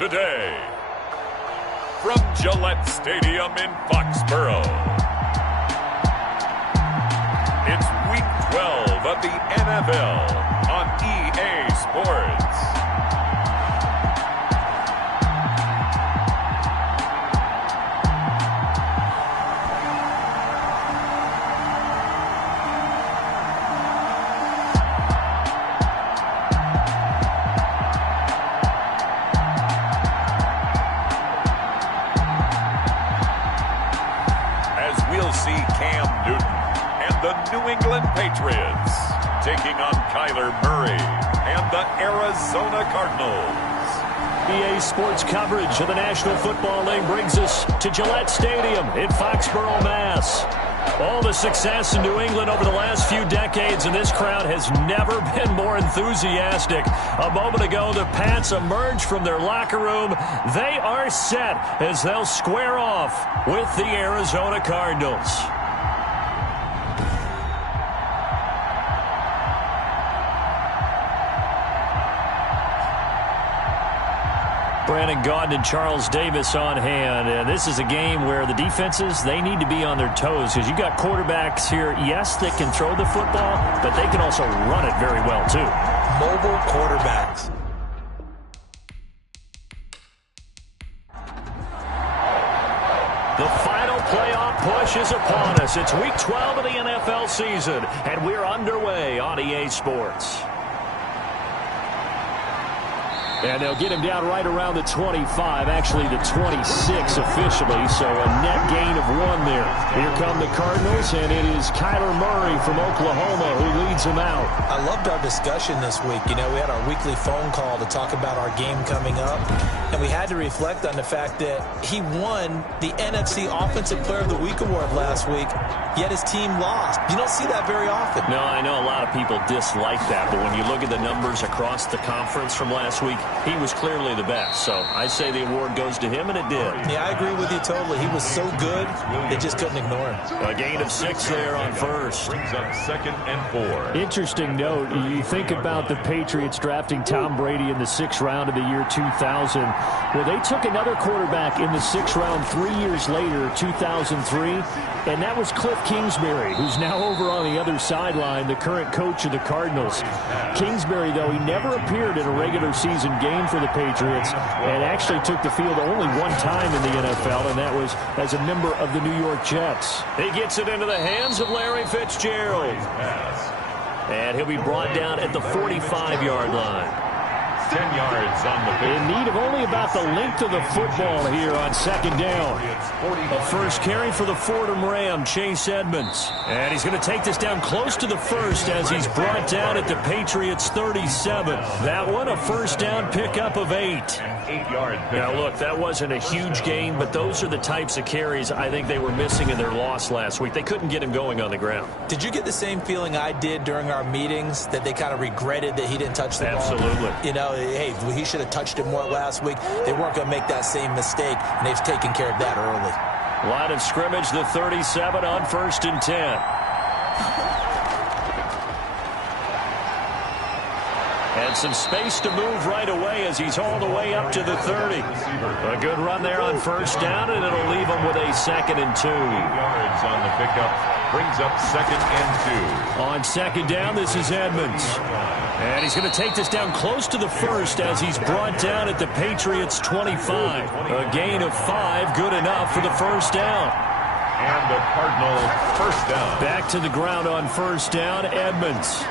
today. From Gillette Stadium in Foxborough, it's Week 12 of the NFL on EA Sports. New England Patriots taking on Kyler Murray and the Arizona Cardinals. EA Sports coverage of the National Football League brings us to Gillette Stadium in Foxborough, Mass. All the success in New England over the last few decades, and this crowd has never been more enthusiastic. A moment ago, the Pats emerged from their locker room. They are set as they'll square off with the Arizona Cardinals. Brandon Gaudin and Charles Davis on hand. And this is a game where the defenses, they need to be on their toes because you got quarterbacks here, yes, that can throw the football, but they can also run it very well, too. Mobile quarterbacks. The final playoff push is upon us. It's Week 12 of the NFL season, and we're underway on EA Sports. And they'll get him down right around the 25, actually the 26 officially, so a net gain of 1 there. Here come the Cardinals, and it is Kyler Murray from Oklahoma who leads them out. I loved our discussion this week. You know, we had our weekly phone call to talk about our game coming up, and we had to reflect on the fact that he won the NFC Offensive Player of the Week award last week, yet his team lost. You don't see that very often. No, I know a lot of people dislike that, but when you look at the numbers across the conference from last week, he was clearly the best. So I say the award goes to him, and it did. Yeah, I agree with you totally. He was so good, they just couldn't ignore him. A gain of 6 there on first. Brings up 2nd and 4. Interesting note, you think about the Patriots drafting Tom Brady in the 6th round of the year 2000. Well, they took another quarterback in the 6th round 3 years later, 2003, and that was Cliff Kingsbury, who's now over on the other sideline, the current coach of the Cardinals. Kingsbury, though, he never appeared in a regular season game for the Patriots and actually took the field only 1 time in the NFL, and that was as a member of the New York Jets. He gets it into the hands of Larry Fitzgerald. And he'll be brought down at the 45-yard line. 10 yards on the pitch. In need of only about the length of the football here on 2nd down. A first carry for the Fordham Ram, Chase Edmonds. And he's going to take this down close to the first as he's brought down at the Patriots 37. That one a first down pickup of 8. Now look, that wasn't a huge gain, but those are the types of carries I think they were missing in their loss last week. They couldn't get him going on the ground. Did you get the same feeling I did during our meetings, that they kind of regretted that he didn't touch the ball? Absolutely. You know, hey, he should have touched it more last week. They weren't going to make that same mistake, and they've taken care of that early. Line of scrimmage, the 37 on 1st and 10. And some space to move right away as he's all the way up to the 30. A good run there on 1st down, and it'll leave him with a 2nd and 2. 8 yards on the pickup. Brings up 2nd and 2. On 2nd down, this is Edmonds. And he's going to take this down close to the first as he's brought down at the Patriots 25. A gain of 5, good enough for the first down. And the Cardinal first down. Back to the ground on 1st down, Edmonds.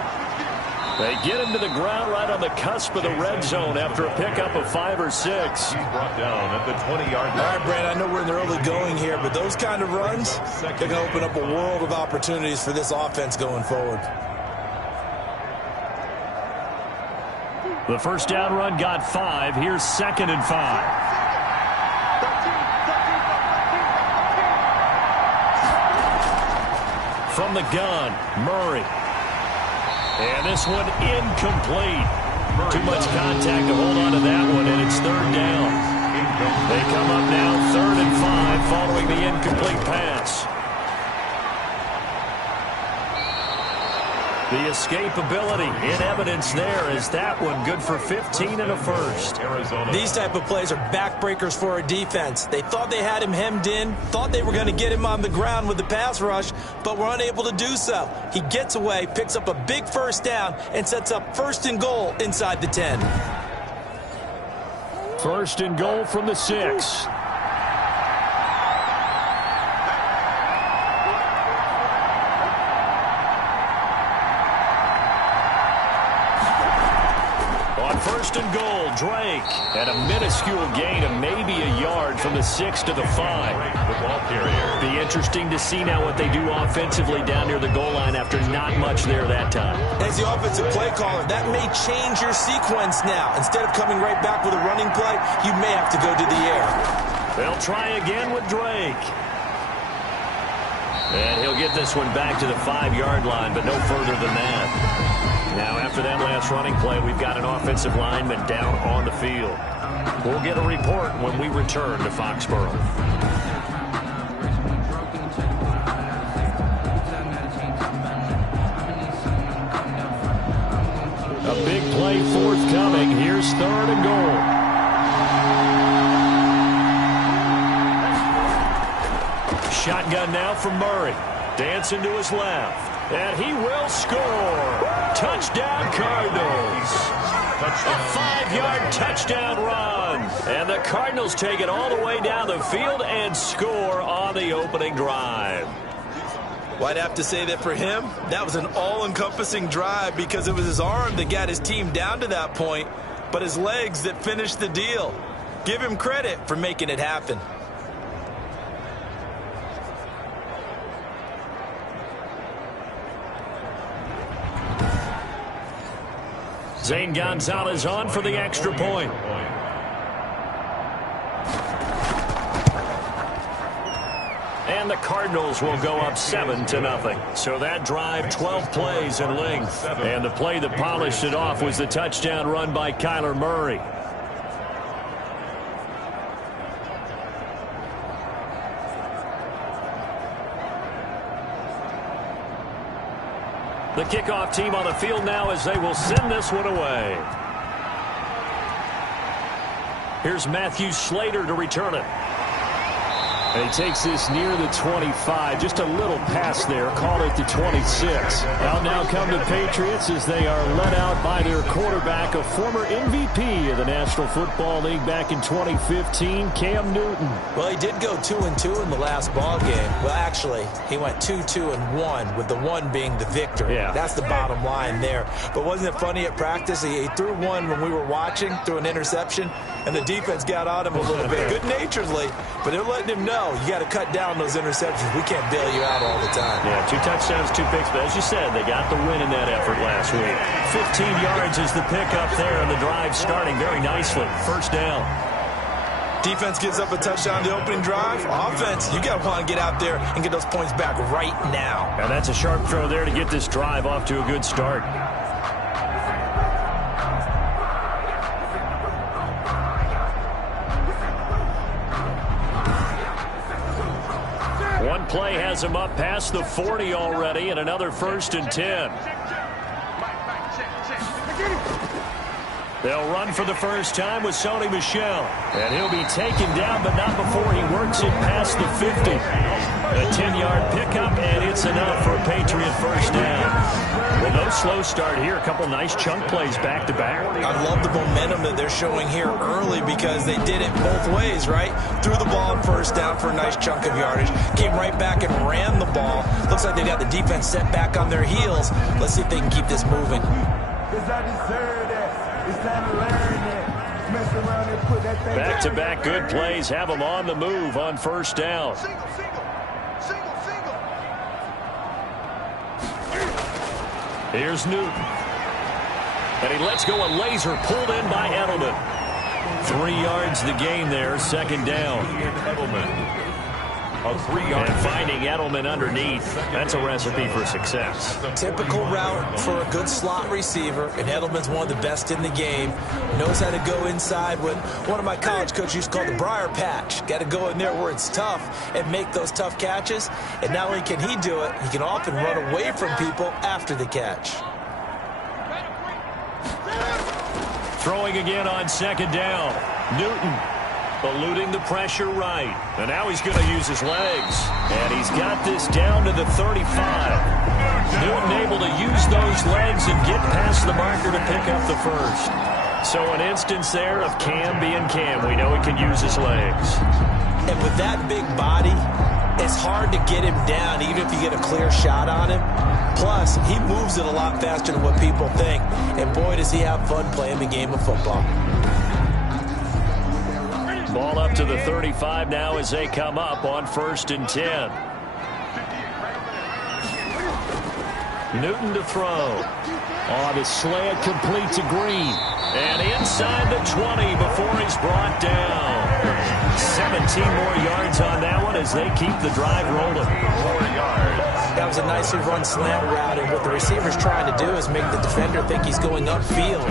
They get him to the ground right on the cusp of the red zone after a pickup of 5 or 6. He's brought down at the 20-yard line. All right, Brad, I know we're in the early going here, but those kind of runs, they're going to open up a world of opportunities for this offense going forward. The first down run got 5. Here's 2nd and 5. From the gun, Murray. And this one incomplete. Too much contact to hold on to that one, and it's 3rd down. They come up now 3rd and 5 following the incomplete pass. The escapability in evidence there as that one good for 15 and a first. These type of plays are backbreakers for a defense. They thought they had him hemmed in, thought they were going to get him on the ground with the pass rush, but were unable to do so. He gets away, picks up a big first down, and sets up 1st and goal inside the 10. 1st and goal from the 6. On 1st and goal, Drake. And a minuscule gain of maybe a yard from the 6 to the 5. The ball carrier. Be interesting to see now what they do offensively down near the goal line after not much there that time. As the offensive play caller, that may change your sequence now. Instead of coming right back with a running play, you may have to go to the air. They'll try again with Drake. And he'll get this one back to the 5-yard line, but no further than that. Now, after that last running play, we've got an offensive lineman down on the field. We'll get a report when we return to Foxborough. A big play forthcoming. Here's 3rd and goal. Shotgun now from Murray. Dancing to his left. And he will score. Touchdown, Cardinals. A 5-yard touchdown run. And the Cardinals take it all the way down the field and score on the opening drive. Well, I'd have to say that for him, that was an all-encompassing drive because it was his arm that got his team down to that point, but his legs that finished the deal. Give him credit for making it happen. Zane Gonzalez on for the extra point. And the Cardinals will go up 7-0. So that drive, 12 plays in length. And the play that polished it off was the touchdown run by Kyler Murray. The kickoff team on the field now as they will send this one away. Here's Matthew Slater to return it. And he takes this near the 25. Just a little pass there. Called it the 26. Out now come the Patriots as they are led out by their quarterback, a former MVP of the National Football League back in 2015, Cam Newton. Well, he did go 2-2 in the last ball game. Well, actually, he went 2-2-1, with the 1 being the victory. Yeah. That's the bottom line there. But wasn't it funny at practice? He threw one when we were watching, threw an interception, and the defense got on him a little bit, good-naturedly, but they're letting him know. You got to cut down those interceptions. We can't bail you out all the time. Yeah, 2 touchdowns, 2 picks. But as you said, they got the win in that effort last week. 15 yards is the pickup there, and the drive starting very nicely. 1st down. Defense gives up a touchdown the opening drive. Offense, you got to want to get out there and get those points back right now. And that's a sharp throw there to get this drive off to a good start. One play has him up past the 40 already, and another 1st and 10. They'll run for the first time with Sony Michel. And he'll be taken down, but not before he works it past the 50. A 10-yard pickup, and it's enough for a Patriot 1st down. Well, no slow start here. A couple nice chunk plays back-to-back. I love the momentum that they're showing here early because they did it both ways, right? Threw the ball on 1st down for a nice chunk of yardage. Came right back and ran the ball. Looks like they got the defense set back on their heels. Let's see if they can keep this moving. Back-to-back good plays have them on the move on 1st down. Here's Newton. And he lets go a laser pulled in by Edelman. 3 yards the gain there, 2nd down. A 3-yard. And finding Edelman underneath, that's a recipe for success. Typical route for a good slot receiver, and Edelman's one of the best in the game. Knows how to go inside what one of my college coaches used to call the briar patch. Got to go in there where it's tough and make those tough catches. And not only can he do it, he can often run away from people after the catch. Throwing again on second down. Newton eluding the pressure right. And now he's going to use his legs. And he's got this down to the 35. Newton able to use those legs and get past the marker to pick up the first. So an instance there of Cam being Cam. We know he can use his legs. And with that big body, it's hard to get him down even if you get a clear shot on him. Plus, he moves it a lot faster than what people think. And boy, does he have fun playing the game of football. Ball up to the 35 now as they come up on 1st and 10. Newton to throw. Oh, the slant complete to Green. And inside the 20 before he's brought down. 17 more yards on that one as they keep the drive rolling. 4 yards. That was a nicely run slant route, and what the receiver's trying to do is make the defender think he's going upfield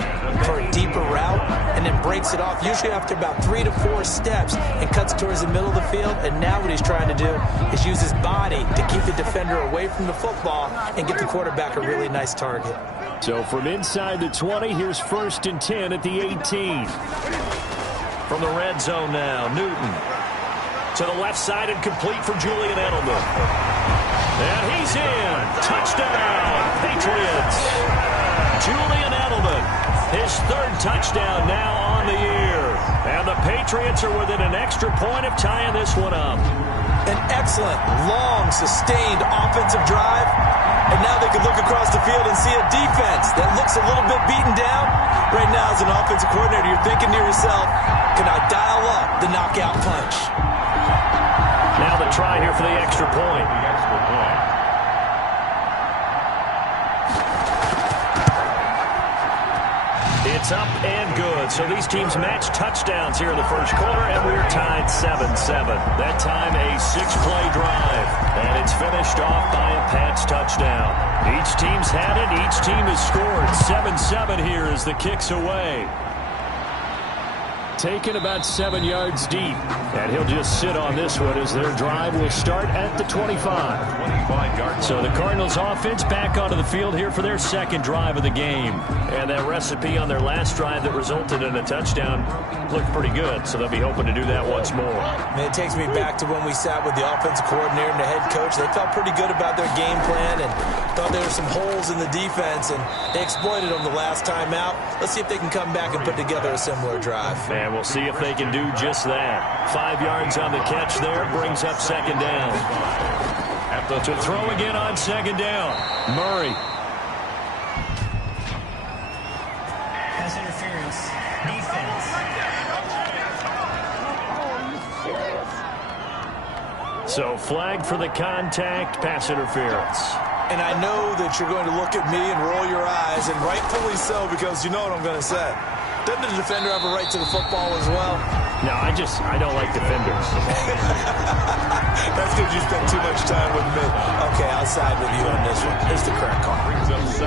for a deeper route, and then breaks it off, usually after about 3 to 4 steps, and cuts towards the middle of the field. And now what he's trying to do is use his body to keep the defender away from the football and get the quarterback a really nice target. So from inside the 20, here's 1st and 10 at the 18. From the red zone now, Newton to the left side and complete for Julian Edelman. And he's in. Touchdown, Patriots. Julian Edelman, his 3rd touchdown now on the year. And the Patriots are within an extra point of tying this one up. An excellent, long, sustained offensive drive. And now they can look across the field and see a defense that looks a little bit beaten down. Right now, as an offensive coordinator, you're thinking to yourself, can I dial up the knockout punch? Now the try here for the extra point. It's up and good. So these teams match touchdowns here in the first quarter, and we're tied 7-7. That time a 6-play drive, and it's finished off by a Pats touchdown. Each team's had it. Each team has scored. 7-7 here as the kick's away. Taken about 7 yards deep, and he'll just sit on this one as their drive will start at the 25. 25-yard. So the Cardinals offense back onto the field here for their 2nd drive of the game. And that recipe on their last drive that resulted in a touchdown looked pretty good, so they'll be hoping to do that once more. And it takes me back to when we sat with the offensive coordinator and the head coach. They felt pretty good about their game plan and thought there were some holes in the defense, and they exploited them the last time out. Let's see if they can come back and put together a similar drive. And we'll see if they can do just that. 5 yards on the catch there brings up 2nd down. To throw again on 2nd down. Murray. Pass interference. Defense. So flag for the contact, pass interference. And I know that you're going to look at me and roll your eyes, and rightfully so, because you know what I'm going to say. Doesn't the defender have a right to the football as well? No, I don't like defenders. That's because you spend too much time with me. Okay, I'll side with you on this one. Here's the correct call.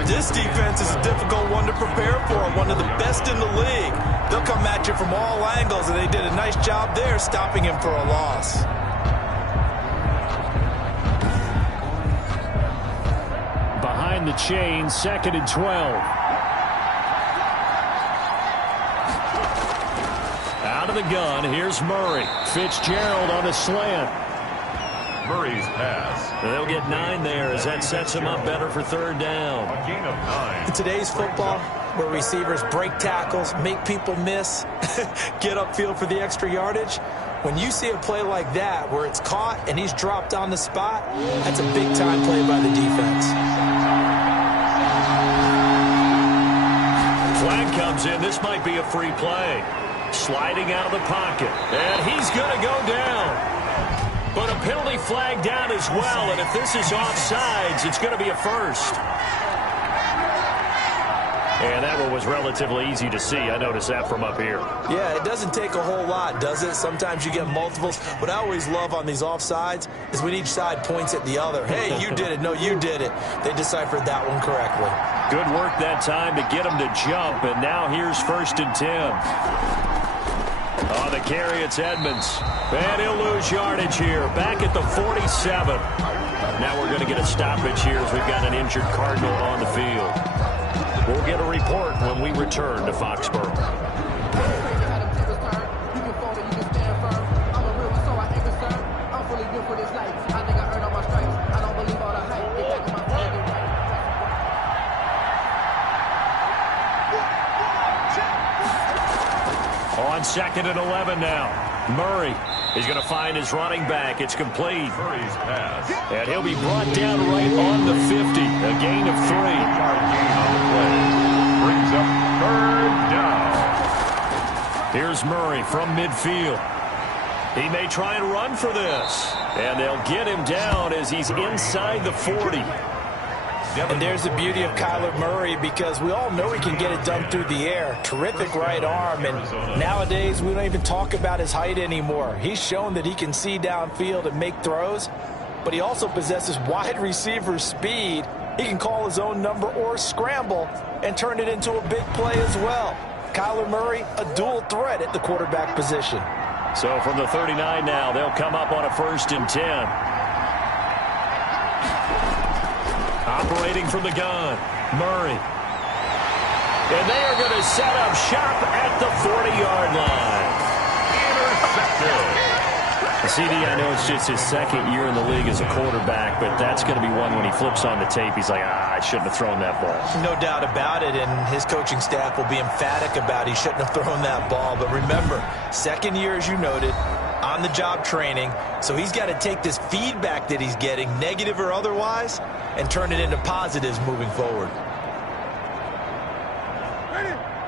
This defense is a difficult one to prepare for, one of the best in the league. They'll come at you from all angles, and they did a nice job there stopping him for a loss. Behind the chain, 2nd and 12. Out of the gun, here's Murray. Fitzgerald on the slant. Murray's pass. They'll get 9 there as that sets them up better for 3rd down. A gain of 9. In today's football, where receivers break tackles, make people miss, get upfield for the extra yardage, when you see a play like that where it's caught and he's dropped on the spot, that's a big-time play by the defense. Flag comes in. This might be a free play. Sliding out of the pocket. And he's going to go down. But a penalty flag down as well. And if this is offsides, it's going to be a first. And that one was relatively easy to see. I noticed that from up here. Yeah, it doesn't take a whole lot, does it? Sometimes you get multiples. What I always love on these offsides is when each side points at the other. Hey, you did it. No, you did it. They deciphered that one correctly. Good work that time to get him to jump. And now here's 1st and 10. On the carry, it's Edmonds. And he'll lose yardage here. Back at the 47. Now we're going to get a stoppage here as we've got an injured Cardinal on the field. We'll get a report when we return to Foxborough. On 2nd and 11 now. Murray is going to find his running back. It's complete. Murray's pass. And he'll be brought down right on the 50. A gain of 3. Brings up 3rd down. Here's Murray from midfield. He may try and run for this. And they'll get him down as he's inside the 40. And there's the beauty of Kyler Murray, because we all know he can get it done through the air. Terrific right arm, and nowadays we don't even talk about his height anymore. He's shown that he can see downfield and make throws, but he also possesses wide receiver speed. He can call his own number or scramble and turn it into a big play as well. Kyler Murray, a dual threat at the quarterback position. So from the 39 now, they'll come up on a 1st and 10. Operating from the gun, Murray. And they are going to set up shop at the 40-yard line. Intercepted. CD, I know it's just his 2nd year in the league as a quarterback, but that's going to be one when he flips on the tape. He's like, I shouldn't have thrown that ball. No doubt about it, and his coaching staff will be emphatic about he shouldn't have thrown that ball. But remember, 2nd year, as you noted, on-the-job training, so he's got to take this feedback that he's getting, negative or otherwise, and turn it into positives moving forward.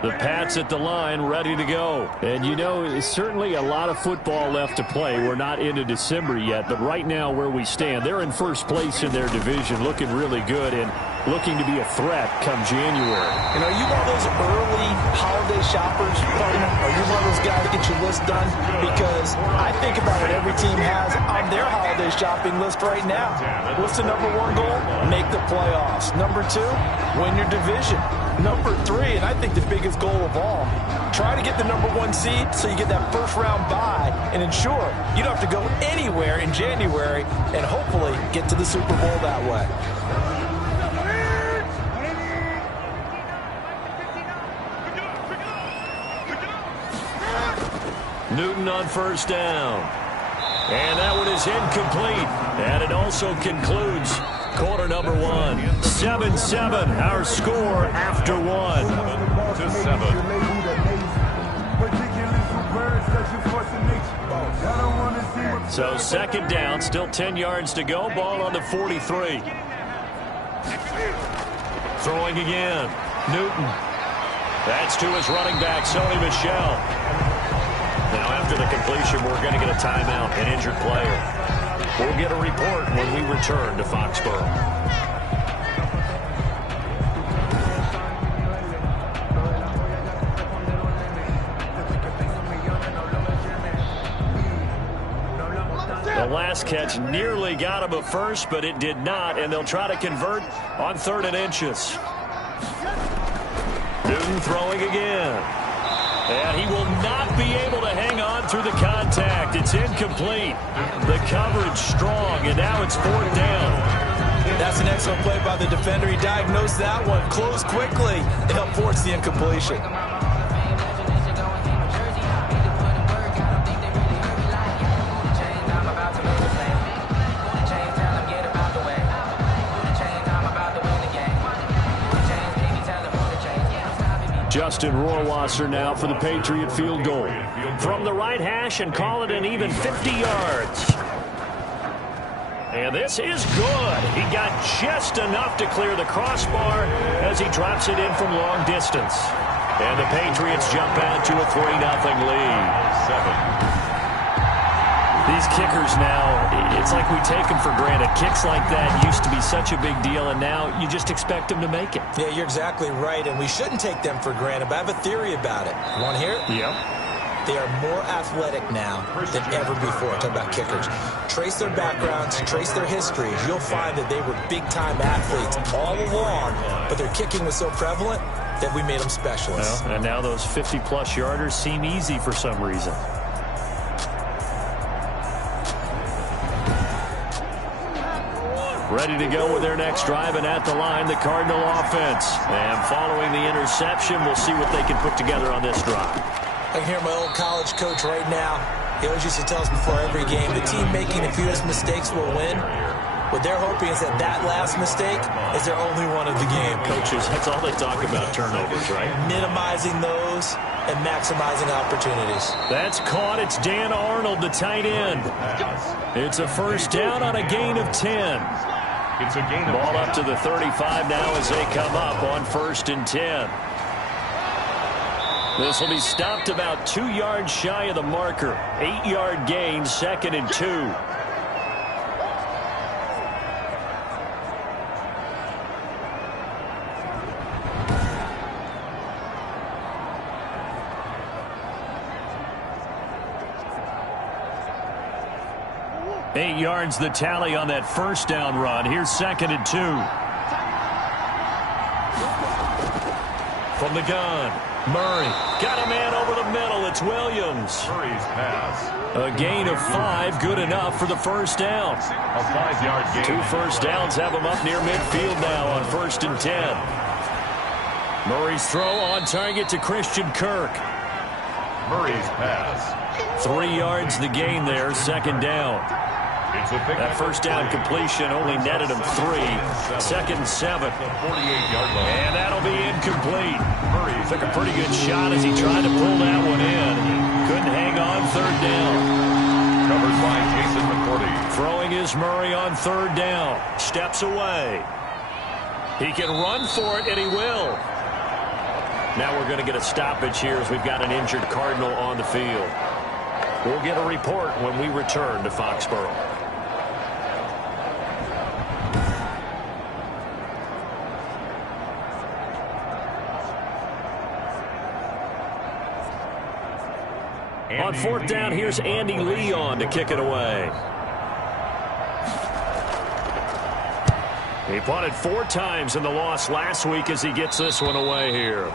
The Pats at the line, ready to go. And, you know, it's certainly a lot of football left to play. We're not into December yet, but right now where we stand, they're in 1st place in their division, looking really good and looking to be a threat come January. You know, are you one of those early holiday shoppers, partner? Are you one of those guys that get your list done? Because I think about what every team has on their holiday shopping list right now. What's the number 1 goal? Make the playoffs. Number 2, win your division. Number 3, and I think the biggest goal of all, try to get the number 1 seed so you get that first-round bye and ensure you don't have to go anywhere in January and hopefully get to the Super Bowl that way. Newton on 1st down. And that one is incomplete. And it also concludes quarter number 1. 7-7, our score after 1. 7-7. So 2nd down, still 10 yards to go. Ball on the 43. Throwing again. Newton. That's to his running back, Sony Michel. Now after the completion, we're going to get a timeout, an injured player. We'll get a report when we return to Foxborough. The last catch nearly got him a first, but it did not, and they'll try to convert on 3rd and inches. Newton throwing again. And he will not be able to hang on through the contact. It's incomplete. The coverage strong, and now it's 4th down. That's an excellent play by the defender. He diagnosed that one, closed quickly, and helped force the incompletion. Justin Rohrwasser now for the Patriot field goal. From the right hash and call it an even 50 yards. And this is good. He got just enough to clear the crossbar as he drops it in from long distance. And the Patriots jump out to a 3-0 lead. 7. These kickers now, it's like we take them for granted. Kicks like that used to be such a big deal, and now you just expect them to make it. Yeah, you're exactly right, and we shouldn't take them for granted, but I have a theory about it. You want to hear it? Yep. They are more athletic now than ever before. Talking about kickers. Trace their backgrounds, trace their histories. You'll find that they were big-time athletes all along, but their kicking was so prevalent that we made them specialists. Well, and now those 50-plus yarders seem easy for some reason. Ready to go with their next drive, and at the line, the Cardinal offense. And following the interception, we'll see what they can put together on this drive. I can hear my old college coach right now. He always used to tell us before every game, the team making the fewest mistakes will win. What they're hoping is that that last mistake is their only one of the game. Coaches, that's all they talk about, turnovers, right? Minimizing those and maximizing opportunities. That's caught. It's Dan Arnold, the tight end. It's a first down on a gain of 10. It's a gain of 10. Ball up to the 35 now as they come up on 1st and 10. This will be stopped about 2 yards shy of the marker. 8-yard gain, 2nd and 2. Eight yards the tally on that first down run. Here's 2nd and 2. From the gun, Murray got a man over the middle. It's Williams. Murray's pass. A gain of 5, good enough for the first down. A 5-yard gain. 2 first downs have them up near midfield now on 1st and 10. Murray's throw on target to Christian Kirk. Murray's pass. 3 yards the gain there, 2nd down. That first down completion only netted him 3. 2nd and 7. And that'll be incomplete. Murray took a pretty good shot as he tried to pull that one in. Couldn't hang on 3rd down. Covered by Jason McCourty. Throwing is Murray on 3rd down. Steps away. He can run for it, and he will. Now we're going to get a stoppage here as we've got an injured Cardinal on the field. We'll get a report when we return to Foxborough. On 4th down, here's Andy Lee on to kick it away. He punted 4 times in the loss last week as he gets this one away here.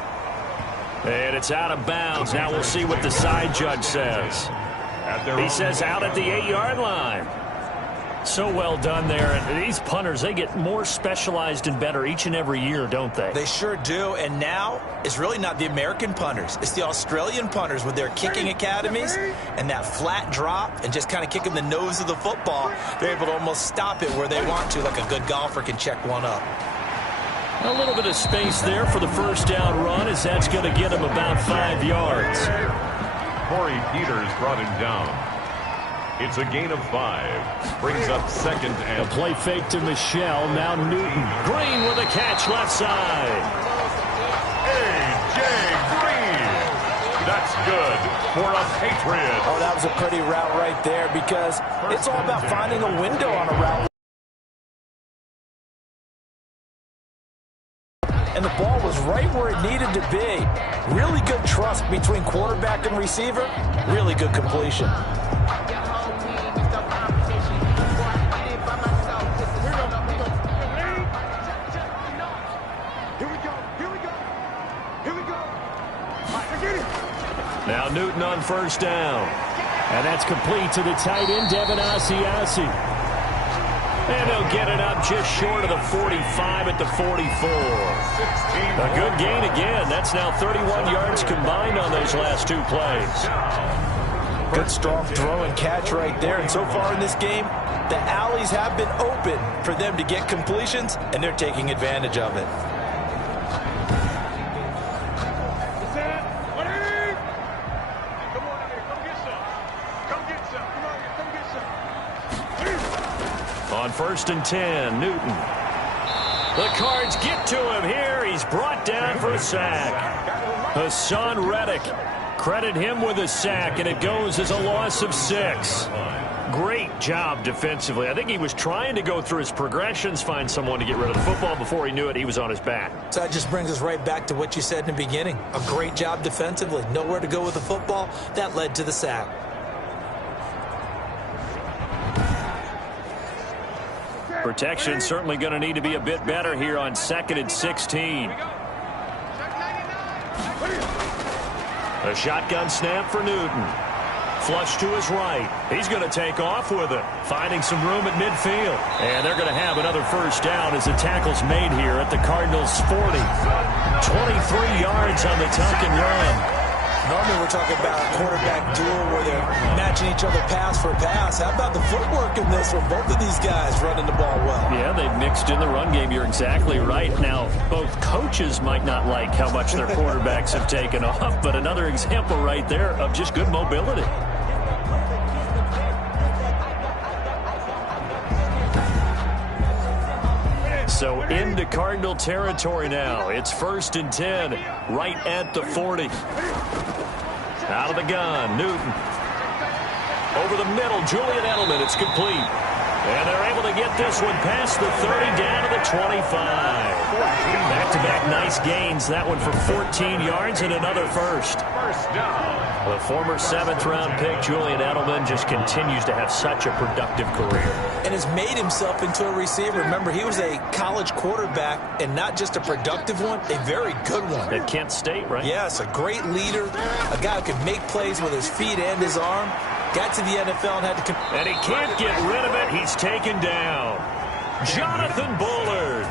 And it's out of bounds. Now we'll see what the side judge says. He says out at the 8-yard line. So well done there. And these punters, they get more specialized and better each and every year, don't they? They sure do. And now it's really not the American punters. It's the Australian punters with their kicking academies and that flat drop and just kind of kicking the nose of the football. They're able to almost stop it where they want to, like a good golfer can check one up. A little bit of space there for the first down run, as that's going to get him about 5 yards. Corey Peters brought him down. It's a gain of 5. Brings up 2nd and... A play fake to Michelle. Now Newton. Green with a catch left side. A.J. Green. That's good for a Patriot. Oh, that was a pretty route right there because it's all about finding a window on a route. And the ball was right where it needed to be. Really good trust between quarterback and receiver. Really good completion. Now Newton on first down. And that's complete to the tight end, Devin Asiasi. And they'll get it up just short of the 45 at the 44. A good gain again. That's now 31 yards combined on those last 2 plays. Good strong throw and catch right there. And so far in this game, the alleys have been open for them to get completions, and they're taking advantage of it. On 1st and 10, Newton. The Cards get to him here. He's brought down for a sack. Hassan Reddick. Credit him with a sack, and it goes as a loss of 6. Great job defensively. I think he was trying to go through his progressions, find someone to get rid of the football. Before he knew it, he was on his back. So that just brings us right back to what you said in the beginning. A great job defensively. Nowhere to go with the football. That led to the sack. Protection certainly going to need to be a bit better here on 2nd and 16. A shotgun snap for Newton. Flush to his right. He's going to take off with it, finding some room at midfield. And they're going to have another first down as the tackle's made here at the Cardinals' 40. 23 yards on the tuck and run. Normally we're talking about a quarterback duel where they're matching each other pass for pass. How about the footwork in this one? Both of these guys running the ball well. Yeah, they've mixed in the run game. You're exactly right. Now, both coaches might not like how much their quarterbacks have taken off, but another example right there of just good mobility. So into Cardinal territory now. It's 1st and 10, right at the 40. Out of the gun, Newton. Over the middle, Julian Edelman. It's complete. And they're able to get this one past the 30, down to the 25. Back-to-back nice gains. That one for 14 yards and another first. First down. The former 7th-round pick, Julian Edelman, just continues to have such a productive career. And has made himself into a receiver. Remember, he was a college quarterback, and not just a productive one, a very good one. At Kent State, right? Yes, a great leader, a guy who can make plays with his feet and his arm. Got to the NFL and had to... And he can't get rid of it. He's taken down. Jonathan Bullard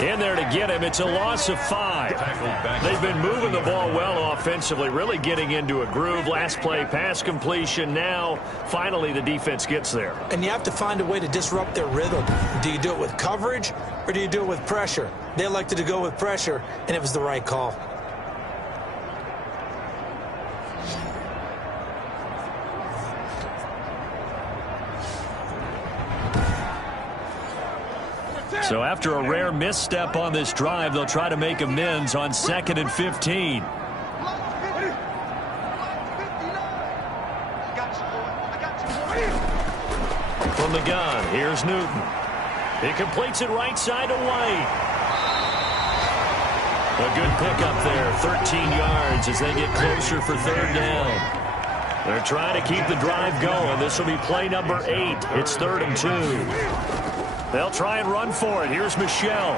in there to get him. It's a loss of 5. They've been moving the ball well offensively, really getting into a groove. Last play, pass completion. Now, finally, the defense gets there. And you have to find a way to disrupt their rhythm. Do you do it with coverage or do you do it with pressure? They elected to go with pressure, and it was the right call. So after a rare misstep on this drive, they'll try to make amends on 2nd and 15. From the gun, here's Newton. He completes it right side to White. A good pickup there, 13 yards as they get closer for 3rd down. They're trying to keep the drive going. This will be play number 8. It's 3rd and 2. They'll try and run for it. Here's Michel.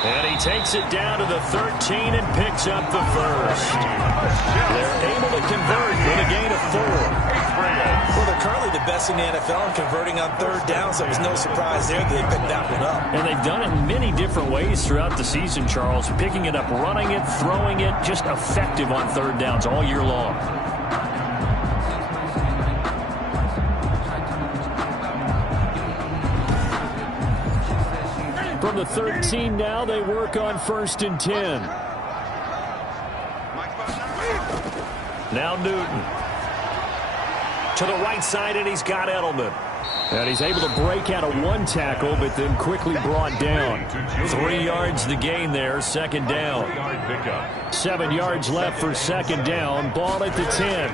And he takes it down to the 13 and picks up the first. They're able to convert with a gain of 4. Well, they're currently the best in the NFL in converting on 3rd down, so it was no surprise there that they picked that one up. And they've done it in many different ways throughout the season, Charles. Picking it up, running it, throwing it, just effective on 3rd downs all year long. From the 13 now, they work on 1st and 10. Now Newton. To the right side, and he's got Edelman. And he's able to break out of 1 tackle, but then quickly brought down. 3 yards the gain there, 2nd down. 7 yards left for 2nd down. Ball at the 10.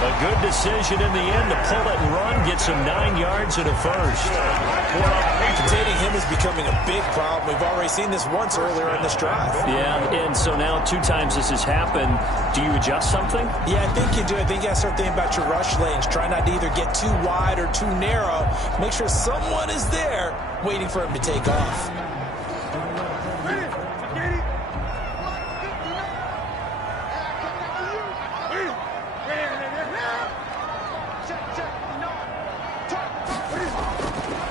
A good decision in the end to pull it and run, gets him 9 yards and a first. Well, containing him is becoming a big problem. We've already seen this once earlier in this drive. Yeah, and so now 2 times this has happened. Do you adjust something? Yeah, I think you do. I think you got to start thinking about your rush lanes. Try not to either get too wide or too narrow. Make sure someone is there waiting for him to take off.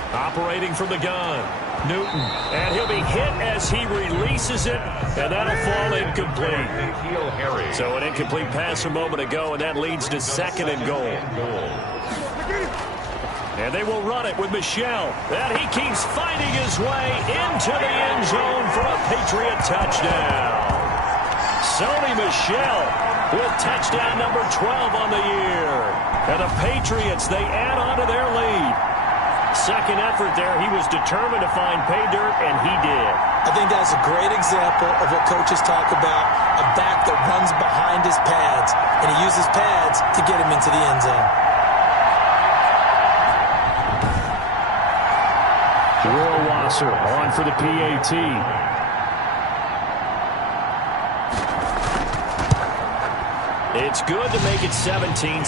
Operating from the gun, Newton, and he'll be hit as he releases it, and that'll fall incomplete. So an incomplete pass a moment ago, and that leads to 2nd and goal. And they will run it with Michel, and he keeps finding his way into the end zone for a Patriot touchdown. Sony Michel with touchdown number 12 on the year. And the Patriots, they add on to their lead. second effort there. He was determined to find pay dirt, and he did. I think that's a great example of what coaches talk about, a back that runs behind his pads, and he uses pads to get him into the end zone. Will Wasser on for the PAT. It's good to make it 17-7.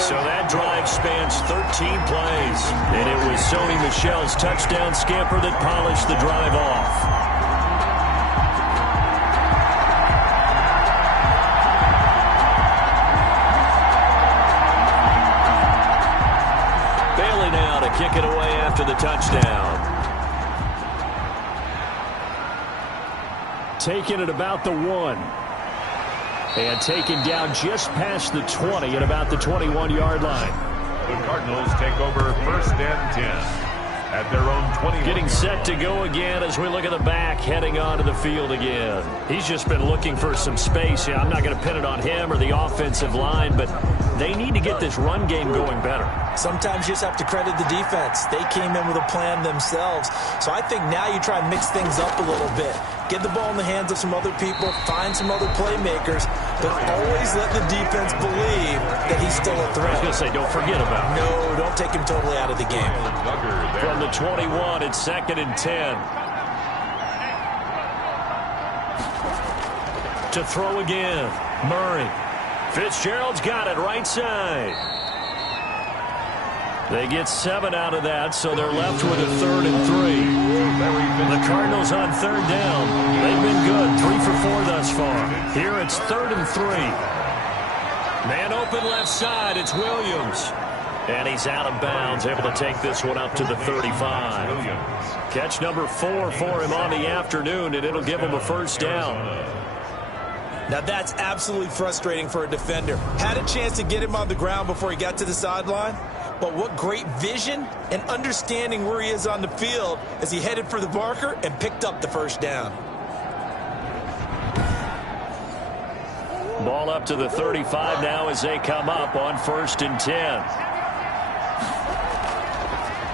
So that drive spans 13 plays. And it was Sony Michel's touchdown scamper that polished the drive off. Bailey now to kick it away after the touchdown. Taking it about the 1. And taken down just past the 20 at about the 21-yard line. The Cardinals take over 1st and 10 at their own 20. Getting set to go again as we look at the back heading onto the field again. He's just been looking for some space. Yeah, I'm not going to pin it on him or the offensive line, but they need to get this run game going better. Sometimes you just have to credit the defense. They came in with a plan themselves. So I think now you try and mix things up a little bit. Get the ball in the hands of some other people, find some other playmakers, but always let the defense believe that he's still a threat. I was going to say, don't forget about him. No, don't take him totally out of the game. From the 21, it's 2nd and 10. To throw again, Murray. Fitzgerald's got it right side. They get 7 out of that, so they're left with a 3rd and 3. The Cardinals on 3rd down. They've been good, 3 for 4 thus far. Here it's 3rd and 3. Man open left side, it's Williams. And he's out of bounds, able to take this one up to the 35. Catch number 4 for him on the afternoon, and it'll give him a 1st down. Now that's absolutely frustrating for a defender. Had a chance to get him on the ground before he got to the sideline, but what great vision and understanding where he is on the field as he headed for the marker and picked up the 1st down. Ball up to the 35 now as they come up on 1st and 10.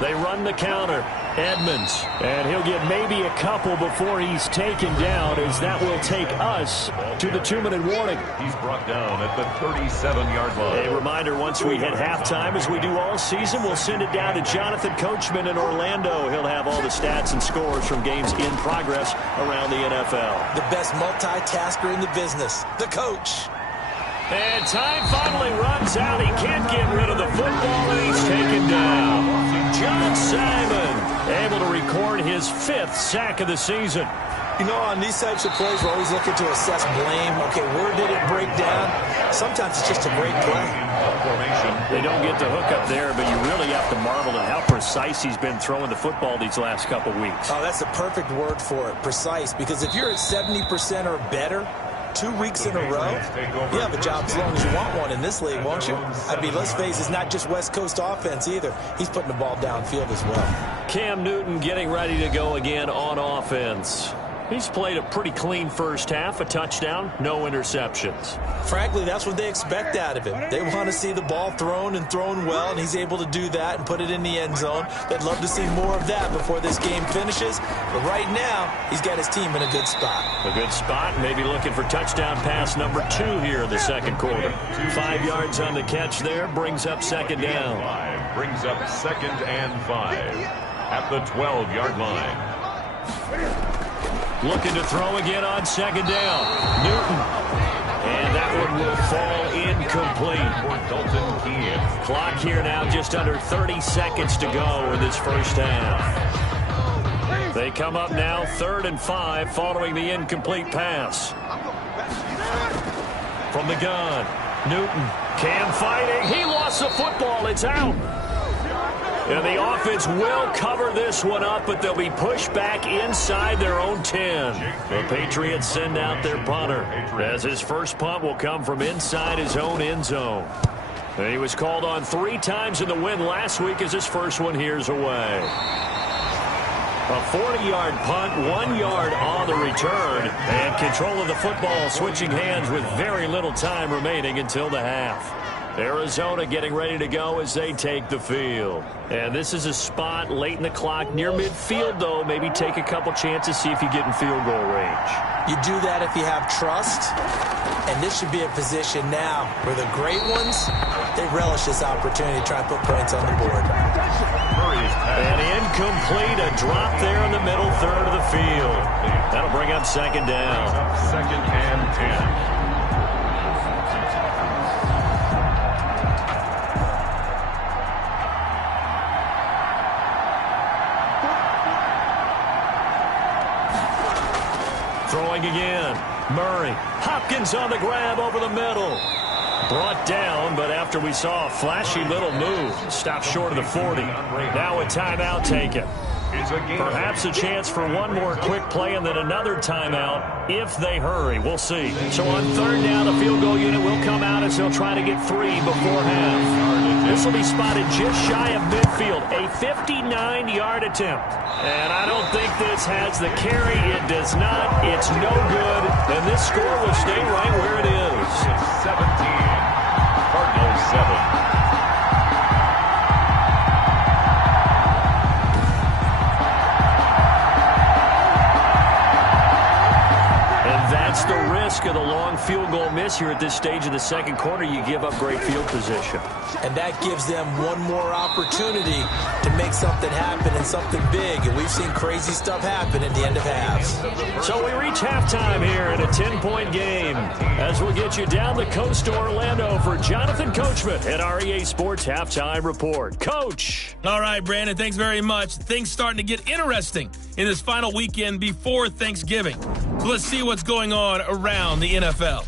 They run the counter. Edmonds, and he'll get maybe a couple before he's taken down, as that will take us to the 2-minute warning. He's brought down at the 37-yard line. A reminder, once we hit halftime, as we do all season, we'll send it down to Jonathan Coachman in Orlando. He'll have all the stats and scores from games in progress around the NFL. The best multitasker in the business, the coach. And time finally runs out. He can't get rid of the football, and he's taken down. John Simon able to record his 5th sack of the season. You know, on these types of plays, we're always looking to assess blame. Okay, where did it break down? Sometimes it's just a great play. They don't get the hook up there, but you really have to marvel at how precise he's been throwing the football these last couple weeks. Oh, that's the perfect word for it, precise, because if you're at 70% or better 2 weeks in a row, you have a job as long as you want one in this league, won't you? I mean, let's face it, it's not just West Coast offense either. He's putting the ball downfield as well. Cam Newton getting ready to go again on offense. He's played a pretty clean first half, a touchdown, no interceptions. Frankly, that's what they expect out of him. They want to see the ball thrown and thrown well, and he's able to do that and put it in the end zone. They'd love to see more of that before this game finishes. But right now, he's got his team in a good spot. A good spot, maybe looking for touchdown pass number 2 here in the second quarter. 5 yards on the catch there, brings up 2nd down. Brings up 2nd and 5 at the 12-yard line. Looking to throw again on 2nd down. Newton. And that one will fall incomplete. For Dalton Keene. Clock here now, just under 30 seconds to go in this first half. They come up now 3rd and 5 following the incomplete pass. From the gun, Newton. Cam fighting. He lost the football. It's out. And the offense will cover this one up, but they'll be pushed back inside their own 10. The Patriots send out their punter, as his first punt will come from inside his own end zone. And he was called on 3 times in the win last week, as his first one here's away. A 40-yard punt, 1 yard on the return, and control of the football switching hands with very little time remaining until the half. Arizona getting ready to go as they take the field. And this is a spot late in the clock near midfield, though. Maybe take a couple chances, see if you get in field goal range. You do that if you have trust. And this should be a position now where the great ones, they relish this opportunity to try and put points on the board. And incomplete, a drop there in the middle third of the field. That'll bring up second down. Second and 10. Throwing again. Murray. Hopkins on the grab over the middle. Brought down, but after we saw a flashy little move, stopped short of the 40. Now a timeout taken. Perhaps a chance for one more quick play and then another timeout if they hurry. We'll see. So on third down, the field goal unit will come out as they'll try to get 3 before half. This will be spotted just shy of midfield. A 59-yard attempt. And I don't think this has the carry. It does not. It's no good. And this score will stay right where it is. 17. Cardinals 7. That's the risk of the long field goal miss here at this stage of the second quarter. You give up great field position. And that gives them one more opportunity to make something happen and something big. And we've seen crazy stuff happen at the end of halves. So we reach halftime here in a 10-point game as we'll get you down the coast to Orlando for Jonathan Coachman at our EA Sports Halftime Report. Coach. All right, Brandon, thanks very much. Things starting to get interesting in this final weekend before Thanksgiving. So let's see what's going on around the NFL.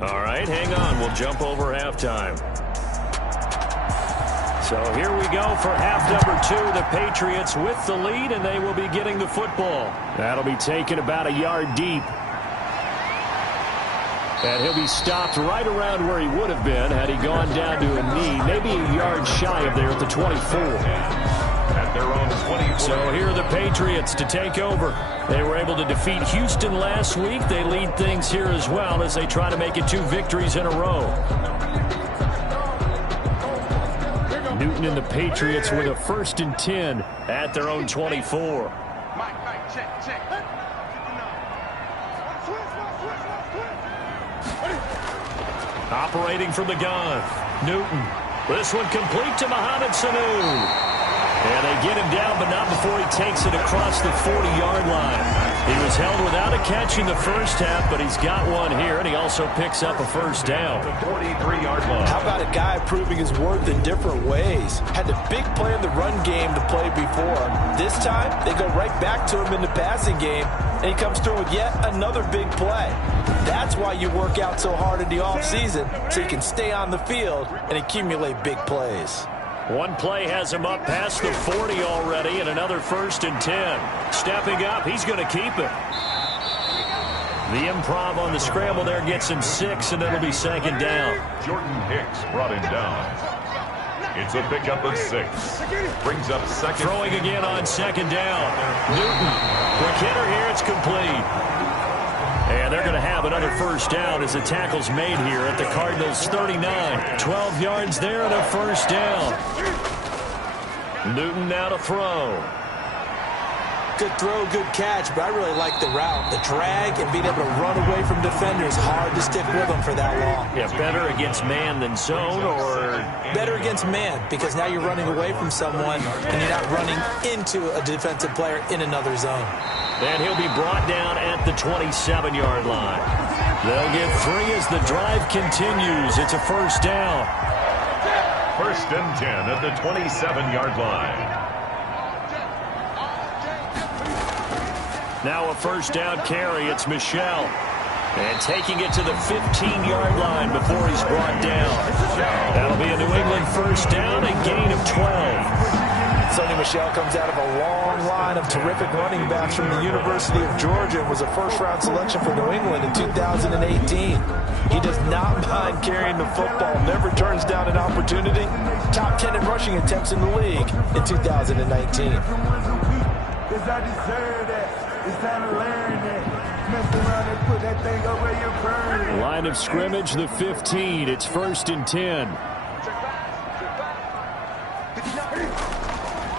All right, hang on. We'll jump over halftime. So here we go for half number 2. The Patriots with the lead, and they will be getting the football. That'll be taken about a yard deep. And he'll be stopped right around where he would have been had he gone down to a knee, maybe a yard shy of there at the 24. At their own 24. So here are the Patriots to take over. They were able to defeat Houston last week. They lead things here as well as they try to make it 2 victories in a row. Newton and the Patriots with a 1st and 10 at their own 24. Operating from the gun, Newton. This one complete to Mohamed Sanu. And they get him down, but not before he takes it across the 40-yard line. He was held without a catch in the first half, but he's got one here, and he also picks up a 1st down. The 43-yard line. How about a guy proving his worth in different ways? Had a big play in the run game to play before. This time, they go right back to him in the passing game, and he comes through with yet another big play. That's why you work out so hard in the offseason, so you can stay on the field and accumulate big plays. One play has him up past the 40 already, and another 1st and 10. Stepping up, he's going to keep it. The improv on the scramble there gets him 6, and it'll be 2nd down. Jordan Hicks brought him down. It's a pickup of 6. Brings up 2nd. Throwing again on 2nd down. Newton. Quick hitter here, it's complete. And they're going to have another 1st down as the tackle's made here at the Cardinals 39. 12 yards there and a 1st down. Newton now to throw. Good throw, good catch, but I really like the route. The drag and being able to run away from defenders, hard to stick with them for that long. Yeah, better against man than zone, or? Better against man, because now you're running away from someone and you're not running into a defensive player in another zone. And he'll be brought down at the 27-yard line. They'll get 3 as the drive continues. It's a 1st down. 1st and 10 at the 27-yard line. Now a 1st down carry. It's Michel. And taking it to the 15-yard line before he's brought down. That'll be a New England 1st down, a gain of 12. Sonny Michel comes out of a long line of terrific running backs from the University of Georgia and was a 1st-round selection for New England in 2018. He does not mind carrying the football, never turns down an opportunity. Top 10 in rushing attempts in the league in 2019. Yes, I deserve that. It's time to learn that. Mess around and put that thing over your burn. Line of scrimmage, the 15. It's 1st and 10.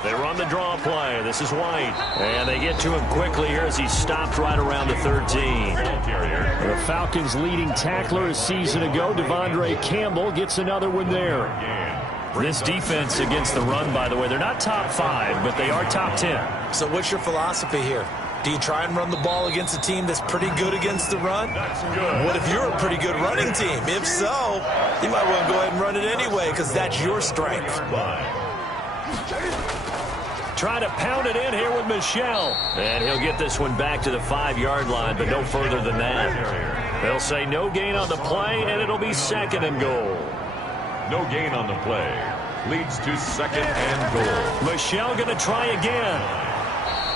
They run the draw play. This is White. And they get to him quickly here as he stopped right around the 13. The Falcons' leading tackler a season ago, Devondre Campbell, gets another one there. This defense against the run, by the way, they're not top 5, but they are top 10. So what's your philosophy here? Do you try and run the ball against a team that's pretty good against the run? What if you're a pretty good running team? If so, you might want to go ahead and run it anyway because that's your strength. Trying to pound it in here with Michel. And he'll get this one back to the 5-yard line, but no further than that. They'll say no gain on the play, and it'll be 2nd and goal. No gain on the play. Leads to 2nd and goal. Michel going to try again.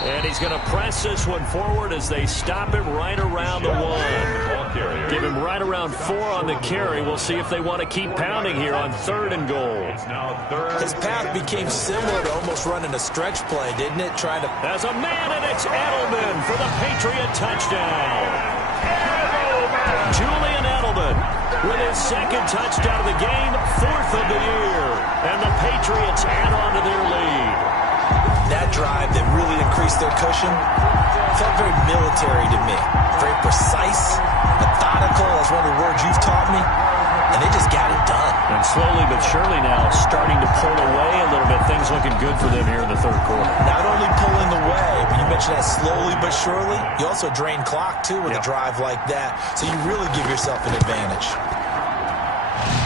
And he's going to press this one forward as they stop him right around the 1. Give him right around 4 on the carry. We'll see if they want to keep pounding here on 3rd and goal. It's now 3rd. His path became similar to almost running a stretch play, didn't it? Trying to... As a man, and it's Edelman for the Patriot touchdown. Julian Edelman with his 2nd touchdown of the game, 4th of the year. And the Patriots add on to their lead. That drive that really increased their cushion felt very military to me. Very precise, methodical. That's one of the words you've taught me. And they just got it done. And slowly but surely now starting to pull away a little bit. Things looking good for them here in the 3rd quarter. Not only pulling away, but you mentioned that slowly but surely. You also drain clock, too, with a drive like that. So you really give yourself an advantage.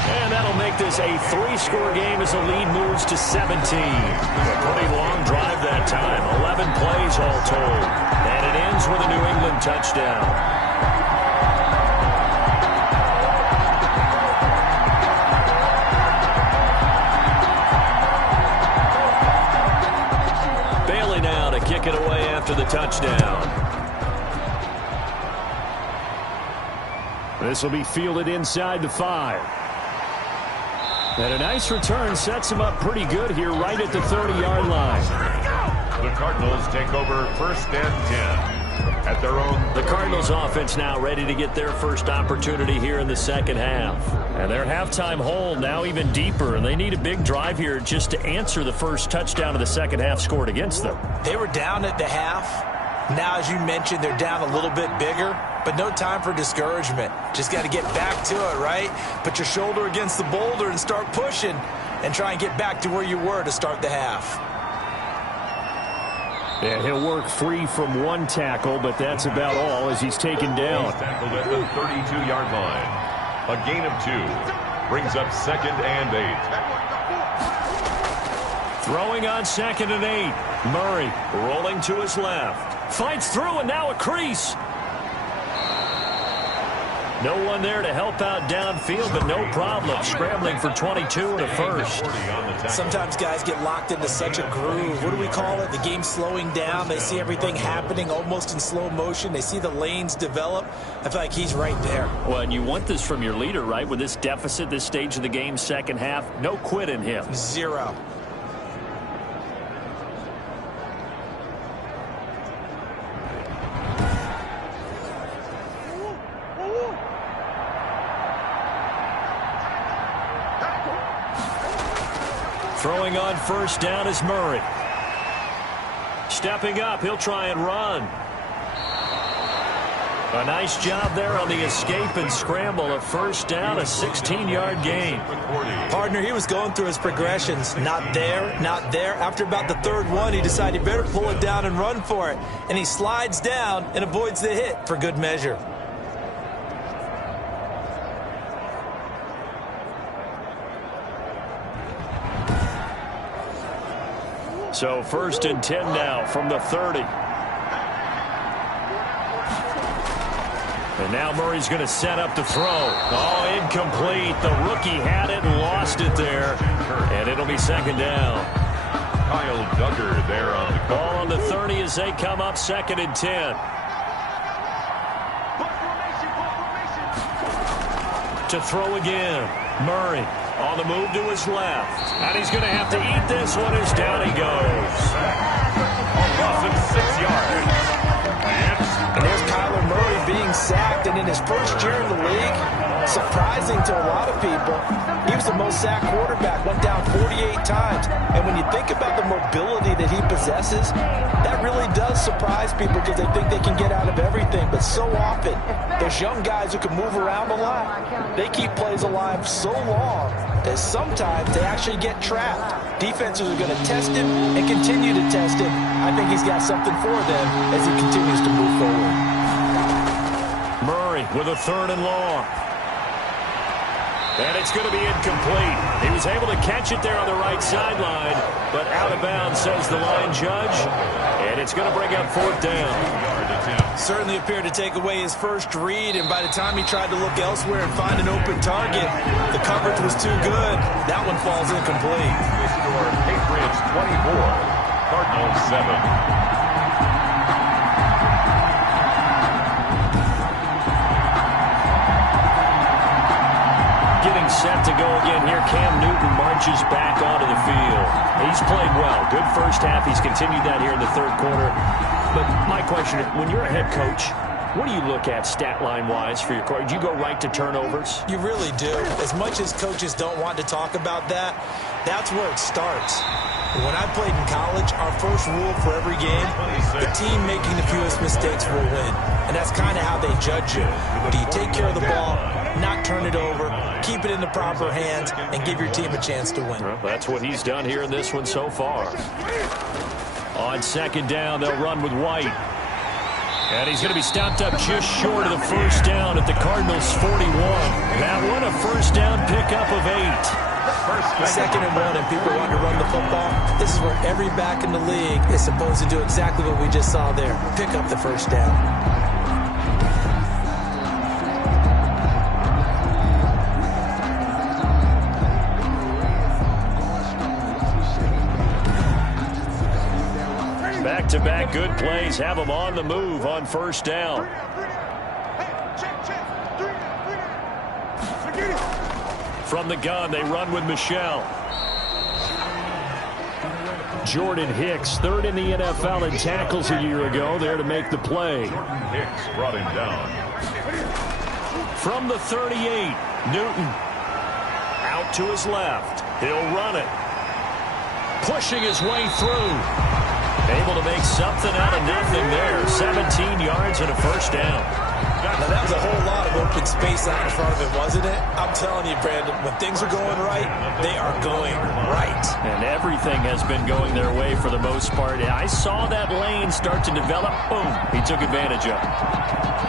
And that'll make this a 3-score game as the lead moves to 17. A pretty long drive that time. 11 plays all told. And it ends with a New England touchdown. Bailey now to kick it away after the touchdown. This will be fielded inside the 5. And a nice return sets him up pretty good here right at the 30-yard line. The Cardinals take over 1st and 10 at their own. The Cardinals offense now ready to get their first opportunity here in the 2nd half. And their halftime hole now even deeper. And they need a big drive here just to answer the first touchdown of the 2nd half scored against them. They were down at the half. Now, as you mentioned, they're down a little bit bigger, but no time for discouragement. Just got to get back to it, right? Put your shoulder against the boulder and start pushing and try and get back to where you were to start the half. And he'll work free from 1 tackle, but that's about all as he's taken down. He's tackled at the 32-yard line. A gain of 2 brings up 2nd and 8. Throwing on 2nd and 8. Murray rolling to his left. Fights through, and now a crease. No one there to help out downfield, but no problem. Scrambling for 22 and a first. Sometimes guys get locked into such a groove. What do we call it? The game's slowing down. They see everything happening almost in slow motion. They see the lanes develop. I feel like he's right there. Well, and you want this from your leader, right? With this deficit, this stage of the game, 2nd half, no quit in him. 0. Throwing on 1st down is Murray. Stepping up, he'll try and run. A nice job there on the escape and scramble. A 1st down, a 16-yard gain. Partner, he was going through his progressions. Not there, not there. After about the 3rd one, he decided he better pull it down and run for it. And he slides down and avoids the hit for good measure. So 1st and 10 now from the 30. And now Murray's going to set up the throw. Oh, incomplete. The rookie had it and lost it there. And it'll be 2nd down. Kyle Duggar there on the cover. Ball on the 30 as they come up 2nd and 10. To throw again. Murray on the move to his left. And he's going to have to eat this one as down he goes. A loss of 6 surprising to a lot of people. He was the most sacked quarterback, went down 48 times. And when you think about the mobility that he possesses, that really does surprise people because they think they can get out of everything. But so often, those young guys who can move around a lot, they keep plays alive so long that sometimes they actually get trapped. Defenses are going to test him and continue to test him. I think he's got something for them as he continues to move forward. Murray with a 3rd and long. And it's going to be incomplete. He was able to catch it there on the right sideline, but out of bounds, says the line judge. And it's going to bring up 4th down. Certainly appeared to take away his first read, and by the time he tried to look elsewhere and find an open target, the coverage was too good. That one falls incomplete. Score Patriots 24, Cardinals 7. Set to go again here. Cam Newton marches back onto the field. He's played well. Good first half. He's continued that here in the 3rd quarter. But my question is, when you're a head coach, what do you look at stat line-wise for your coach? Do you go right to turnovers? You really do. As much as coaches don't want to talk about that, that's where it starts. When I played in college, our first rule for every game, the team making the fewest mistakes will win. And that's kind of how they judge you. Do you take care of the ball, not turn it over, keep it in the proper hands, and give your team a chance to win? Well, that's what he's done here in this one so far. On 2nd down, they'll run with White. And he's going to be stopped up just short of the 1st down at the Cardinals' 41. That one a 1st down pickup of 8. 2nd and 1, and people want to run the football. This is where every back in the league is supposed to do exactly what we just saw there. Pick up the 1st down. Back-to-back good plays have them on the move on 1st down. From the gun, they run with Michel. Jordan Hicks, 3rd in the NFL in tackles a year ago, there to make the play. Jordan Hicks brought him down. From the 38, Newton. Out to his left. He'll run it. Pushing his way through. Able to make something out of nothing there. 17 yards and a 1st down. Now, that was a whole lot of open space out in front of him, wasn't it? I'm telling you, Brandon, when things are going right, they are going right. And everything has been going their way for the most part. I saw that lane start to develop. Boom. He took advantage of it.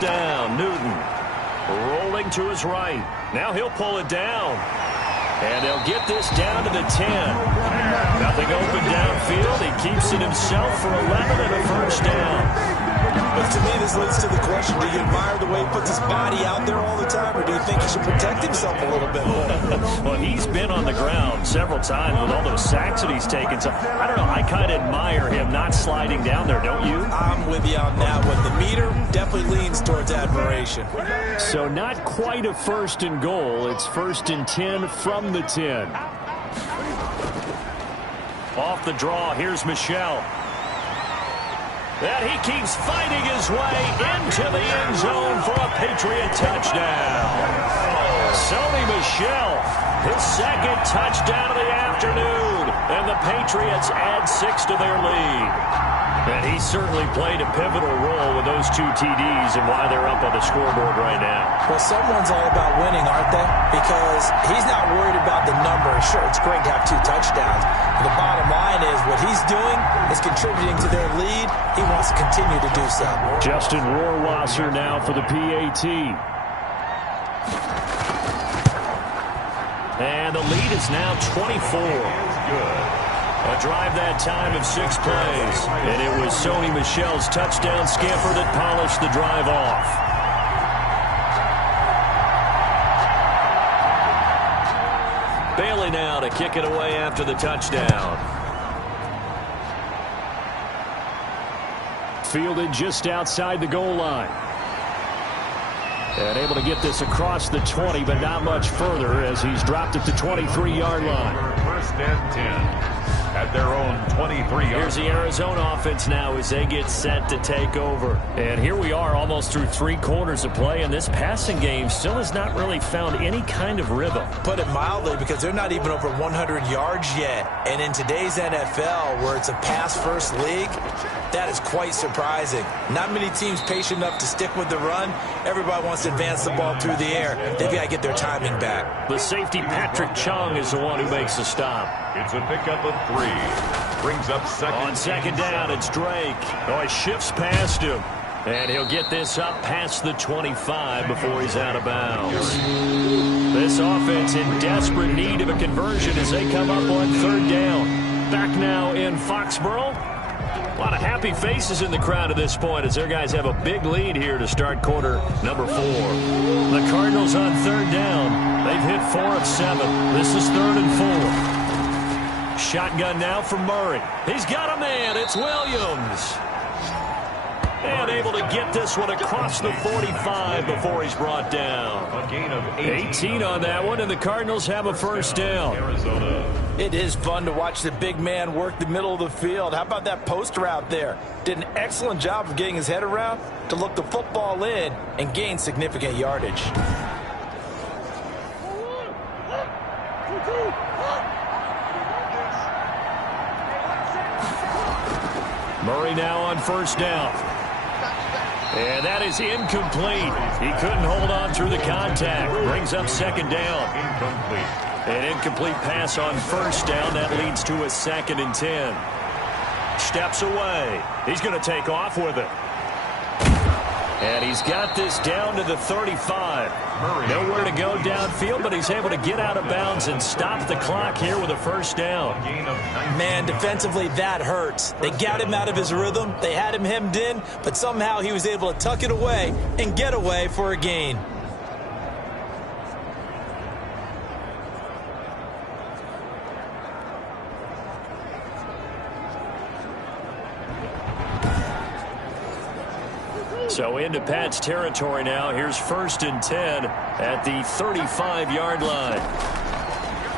Down, Newton rolling to his right. Now he'll pull it down. And they'll get this down to the 10. Nothing open downfield. He keeps it himself for 11 and a 1st down. But to me, this leads to the question, do you admire the way he puts his body out there all the time, or do you think he should protect himself a little bit more? Well, he's been on the ground several times with all those sacks that he's taken. So, I don't know, I kind of admire him not sliding down there, don't you? I'm with you on that one. The meter definitely leans towards admiration. So not quite a 1st and goal. It's 1st and 10 from the 10. Off the draw, here's Michel. And he keeps fighting his way into the end zone for a Patriot touchdown. Sony Michel, his 2nd touchdown of the afternoon. And the Patriots add 6 to their lead. And he certainly played a pivotal role with those 2 TDs and why they're up on the scoreboard right now. Well, someone's all about winning, aren't they? Because he's not worried about the number. Sure, it's great to have 2 touchdowns. But the bottom line is what he's doing is contributing to their lead. He wants to continue to do so. Justin Rohrwasser now for the PAT. And the lead is now 24. Good. A drive that time of 6 plays. And it was Sony Michel's touchdown scamper that polished the drive off. Bailey now to kick it away after the touchdown. Fielded just outside the goal line. And able to get this across the 20, but not much further as he's dropped at the 23-yard line. First and 10 at their own 23-yard. Here's the Arizona offense now as they get set to take over. And here we are almost through 3 quarters of play, and this passing game still has not really found any kind of rhythm. Put it mildly, because they're not even over 100 yards yet. And in today's NFL, where it's a pass-first league, that is quite surprising. Not many teams patient enough to stick with the run. Everybody wants to advance the ball through the air. They've got to get their timing back. The safety, Patrick Chung, is the one who makes the stop. It's a pickup of 3. Brings up second. On second down, it's Drake. Oh, he shifts past him. And he'll get this up past the 25 before he's out of bounds. This offense in desperate need of a conversion as they come up on 3rd down. Back now in Foxborough. A lot of happy faces in the crowd at this point as their guys have a big lead here to start quarter number 4. The Cardinals on 3rd down. They've hit 4 of 7. This is 3rd and 4. Shotgun now for Murray. He's got a man. It's Williams. And able to get this one across the 45 before he's brought down. A gain of 18 on that one, and the Cardinals have a first down. Arizona. It is fun to watch the big man work the middle of the field. How about that post route there? Did an excellent job of getting his head around to look the football in and gain significant yardage. Murray now on first down. And that is incomplete. He couldn't hold on through the contact. Brings up second down. Incomplete. An incomplete pass on first down. That leads to a 2nd and 10. Steps away. He's going to take off with it. And he's got this down to the 35. Nowhere to go downfield, but he's able to get out of bounds and stop the clock here with a first down. Man, defensively, that hurts. They got him out of his rhythm. They had him hemmed in, but somehow he was able to tuck it away and get away for a gain. So into Pat's territory now. Here's 1st and 10 at the 35-yard line.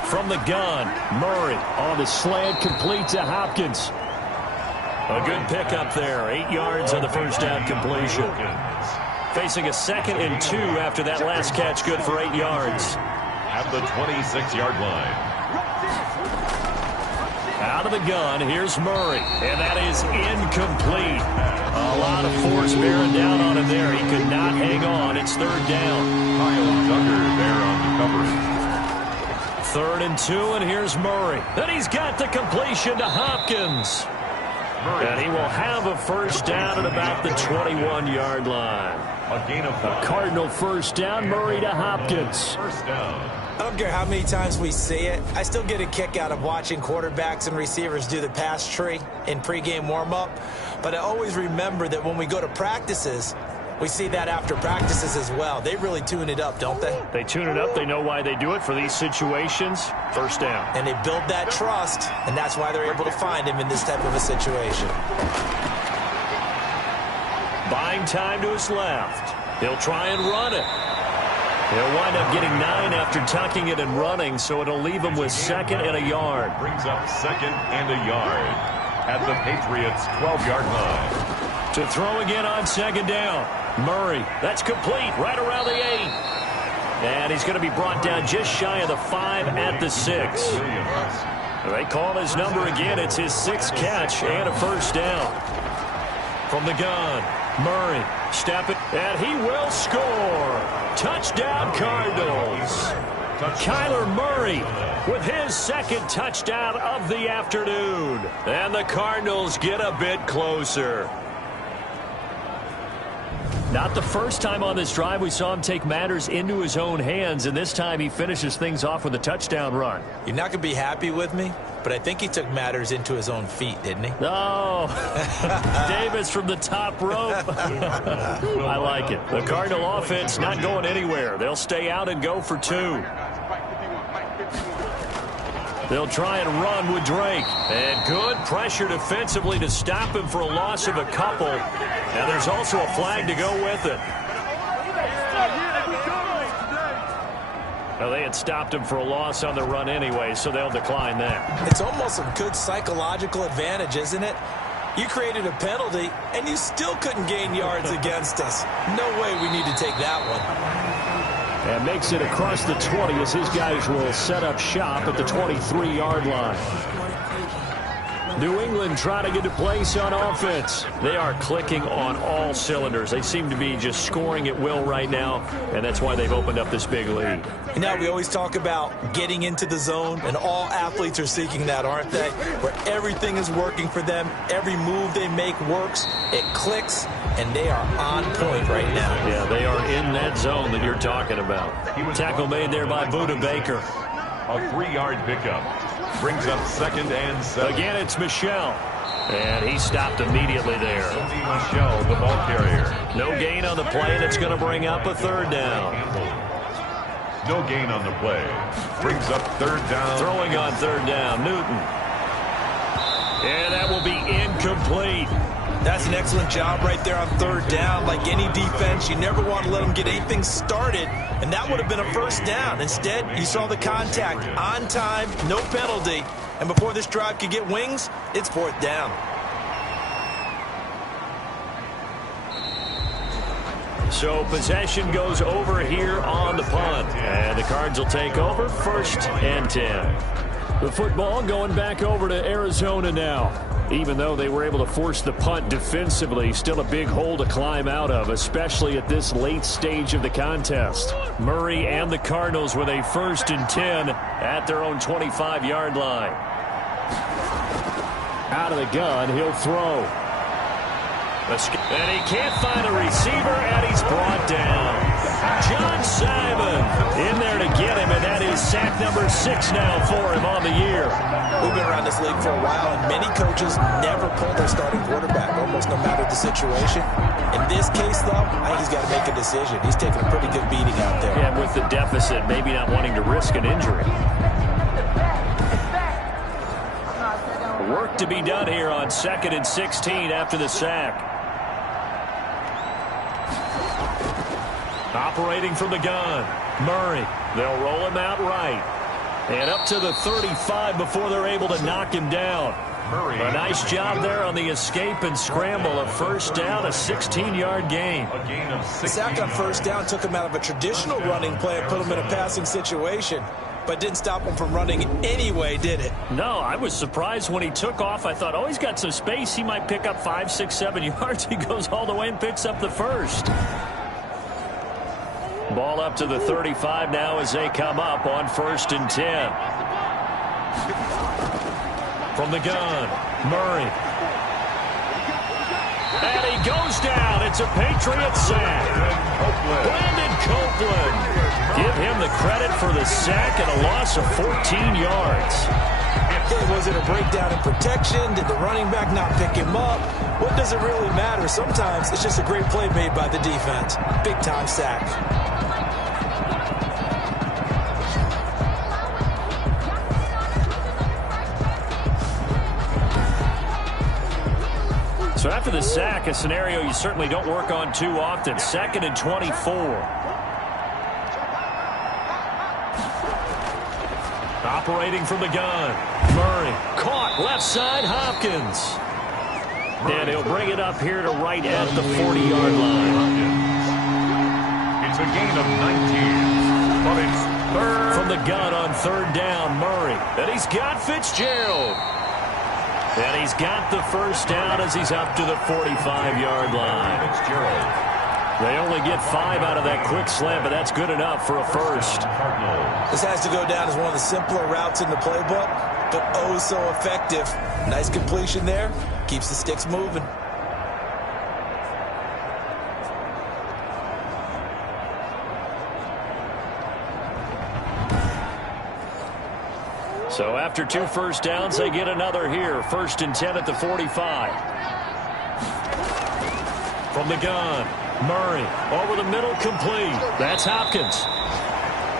From the gun, Murray on the slant, complete to Hopkins. A good pickup there. 8 yards on the first down completion. Facing a 2nd and 2 after that last catch, good for 8 yards. At the 26-yard line. Out of the gun, here's Murray, and that is incomplete. A lot of force bearing down on him there. He could not hang on. It's 3rd down. Kyle Duggar there on the coverage. 3rd and 2, and here's Murray. Then he's got the completion to Hopkins. And he will have a first down at about the 21-yard line. A gain of 5. Cardinal first down, Murray to Hopkins. First down. I don't care how many times we see it. I still get a kick out of watching quarterbacks and receivers do the pass tree in pregame warm-up. But I always remember that when we go to practices, we see that after practices as well. They really tune it up, don't they? They tune it up. They know why they do it for these situations. First down. And they build that trust, and that's why they're able to find him in this type of a situation. Buying time to his left. He'll try and run it. He'll wind up getting 9 after tucking it and running, so it'll leave him with 2nd and a yard. Brings up 2nd and a yard at the Patriots' 12-yard line. To throw again on 2nd down. Murray, that's complete, right around the 8. And he's going to be brought down just shy of the 5 at the 6. They call his number again. It's his 6th catch and a first down. From the gun, Murray, step it, and he will score. Touchdown, Cardinals. Kyler Murray with his 2nd touchdown of the afternoon. And the Cardinals get a bit closer. Not the first time on this drive we saw him take matters into his own hands, and this time he finishes things off with a touchdown run. You're not going to be happy with me, but I think he took matters into his own feet, didn't he? Oh, Davis from the top rope. I like it. The Cardinal offense not going anywhere. They'll stay out and go for 2. They'll try and run with Drake. And good pressure defensively to stop him for a loss of a couple. And there's also a flag to go with it. Well, they had stopped him for a loss on the run anyway, so they'll decline that. It's almost a good psychological advantage, isn't it? You created a penalty, and you still couldn't gain yards against us. No way we need to take that one. And makes it across the 20 as his guys will set up shop at the 23-yard line. New England trying to get a place on offense. They are clicking on all cylinders. They seem to be just scoring at will right now, and that's why they've opened up this big lead. You know, we always talk about getting into the zone, and all athletes are seeking that, aren't they? Where everything is working for them. Every move they make works. It clicks, and they are on point right now. Yeah, they are in that zone that you're talking about. Tackle made there by Budda Baker. A 3-yard pickup. Brings up 2nd and 7. Again, it's Michel. And he stopped immediately there. Michel, the ball carrier. No gain on the play, and it's going to bring up a 3rd down. No gain on the play. Brings up 3rd down. Throwing on 3rd down, Newton. And that will be incomplete. That's an excellent job right there on 3rd down. Like any defense, you never want to let them get anything started, and that would have been a 1st down. Instead, you saw the contact on time, no penalty, and before this drive could get wings, it's 4th down. So possession goes over here on the punt, and the Cards will take over 1st and 10. The football going back over to Arizona now. Even though they were able to force the punt defensively, still a big hole to climb out of, especially at this late stage of the contest. Murray and the Cardinals with a 1st and 10 at their own 25-yard line. Out of the gun, he'll throw. And he can't find a receiver, and he's brought down. John Simon in there to get him, and that is sack number 6 now for him on the year. We've been around this league for a while, and many coaches never pull their starting quarterback, almost no matter the situation. In this case, though, I think he's got to make a decision. He's taking a pretty good beating out there. Yeah, with the deficit, maybe not wanting to risk an injury. Work to be done here on 2nd and 16 after the sack. Operating from the gun, Murray. They'll roll him out right. And up to the 35 before they're able to knock him down. Murray. A nice job there on the escape and scramble. A 1st down, a 16-yard gain. A gain of 6. The sack on 1st down took him out of a traditional running play and put him in a passing situation, but didn't stop him from running anyway, did it? No, I was surprised when he took off. I thought, oh, he's got some space. He might pick up 5, 6, 7 yards. He goes all the way and picks up the 1st. Ball up to the 35 now as they come up on 1st and 10. From the gun, Murray. And he goes down. It's a Patriots sack. Brandon Copeland. Give him the credit for the sack and a loss of 14 yards. Was it a breakdown in protection? Did the running back not pick him up? What does it really matter? Sometimes it's just a great play made by the defense. Big-time sack. So after the sack, a scenario you certainly don't work on too often. 2nd and 24. Operating from the gun. Murray caught left side, Hopkins. And he'll bring it up here to right at the 40-yard line. It's a gain of 19, but it's 3rd. From the gun on 3rd down, Murray. And he's got Fitzgerald. And he's got the 1st down as he's up to the 45-yard line. Fitzgerald. They only get 5 out of that quick slant, but that's good enough for a 1st. This has to go down as one of the simpler routes in the playbook, but oh so effective. Nice completion there. Keeps the sticks moving. So after 2 1st downs, they get another here. 1st and 10 at the 45. From the gun, Murray over the middle, complete. That's Hopkins.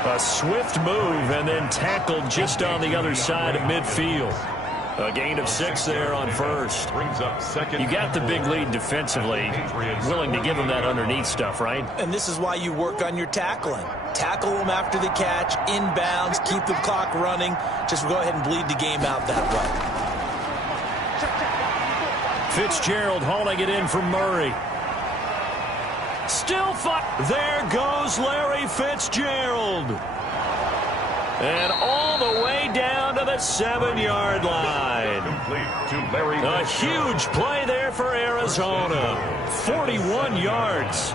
A swift move and then tackled just on the other side of midfield. A gain of 6 there on first. Brings up second. You got the big lead defensively. Willing to give them that underneath stuff, right? And this is why you work on your tackling. Tackle them after the catch, inbounds, keep the clock running. Just go ahead and bleed the game out that way. Fitzgerald hauling it in from Murray. Still fire. There goes Larry Fitzgerald. And all the way down to the 7-yard line. A huge play there for Arizona. 41 yards.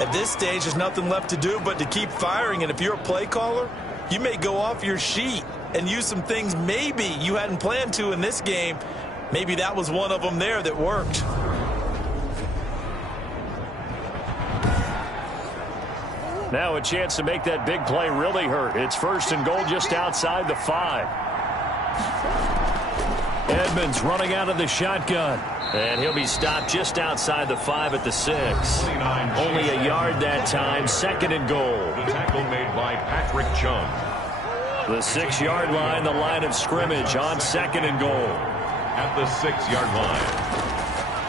At this stage, there's nothing left to do but to keep firing. And if you're a play caller, you may go off your sheet and use some things maybe you hadn't planned to in this game. Maybe that was one of them there that worked. Now a chance to make that big play really hurt. It's 1st and goal just outside the 5. Edmonds running out of the shotgun. And he'll be stopped just outside the 5 at the 6. Only a yard that time. 2nd and goal. The tackle made by Patrick Chung. The 6-yard line, the line of scrimmage on 2nd and goal. At the 6-yard line.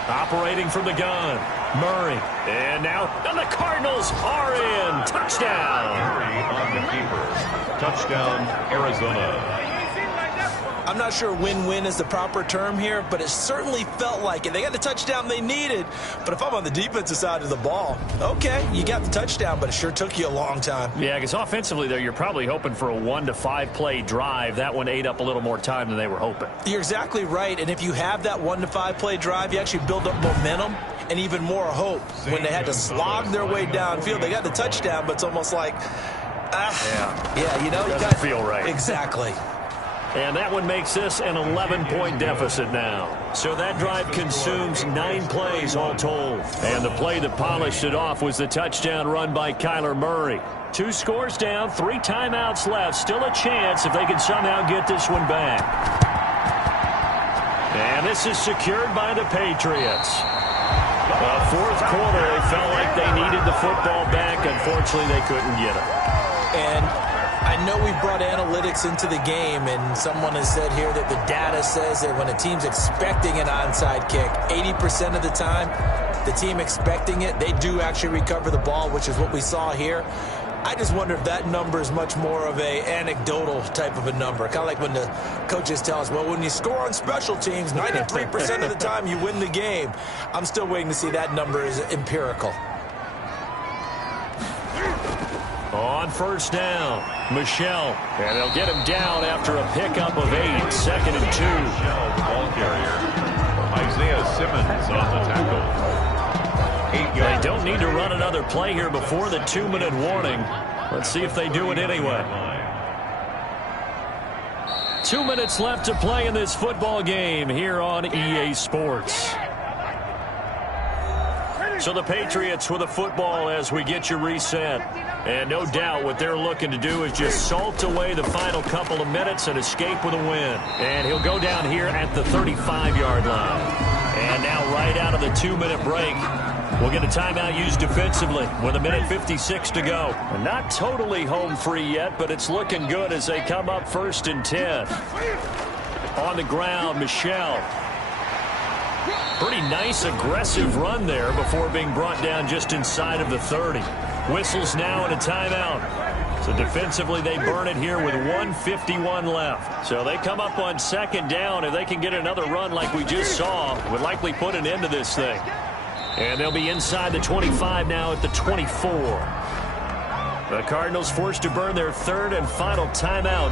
Operating from the gun. Murray. And now the Cardinals are in. Touchdown. Murray on the keeper. Touchdown, Arizona. I'm not sure win-win is the proper term here, but it certainly felt like it. They got the touchdown they needed, but if I'm on the defensive side of the ball, okay, you got the touchdown, but it sure took you a long time. Yeah, because offensively there, you're probably hoping for a 1 to 5 play drive. That one ate up a little more time than they were hoping. You're exactly right, and if you have that 1 to 5 play drive, you actually build up momentum and even more hope. When they had to slog their way downfield, they got the touchdown, but it's almost like, yeah, you know, you doesn't feel right. Exactly. And that one makes this an 11-point deficit now. So that drive consumes 9 plays all told. And the play that polished it off was the touchdown run by Kyler Murray. 2 scores down, 3 timeouts left. Still a chance if they can somehow get this one back. And this is secured by the Patriots. 4th quarter, they felt like they needed the football back. Unfortunately, they couldn't get it. And I know we brought analytics into the game, and someone has said here that the data says that when a team's expecting an onside kick, 80% of the time, the team expecting it, they do actually recover the ball, which is what we saw here. I just wonder if that number is much more of a anecdotal type of a number. Kind of like when the coaches tell us, well, when you score on special teams, 93% of the time you win the game. I'm still waiting to see that number is empirical. On 1st down, Michel. And they'll get him down after a pickup of 8. 2nd and 2. Michel, ball carrier. Isaiah Simmons on the tackle. 8 yards. They don't need to run another play here before the 2-minute warning. Let's see if they do it anyway. 2 minutes left to play in this football game here on EA Sports. So the Patriots with a football as we get you reset. And no doubt what they're looking to do is just salt away the final couple of minutes and escape with a win. And he'll go down here at the 35-yard line. And now right out of the 2-minute break, we'll get a timeout used defensively with 1:56 to go. And not totally home free yet, but it's looking good as they come up 1st and 10. On the ground, Michel. Pretty nice aggressive run there before being brought down just inside of the 30. Whistles now and a timeout. So defensively they burn it here with 1:51 left. So they come up on 2nd down. If they can get another run like we just saw, it would likely put an end to this thing. And they'll be inside the 25 now at the 24. The Cardinals forced to burn their 3rd and final timeout.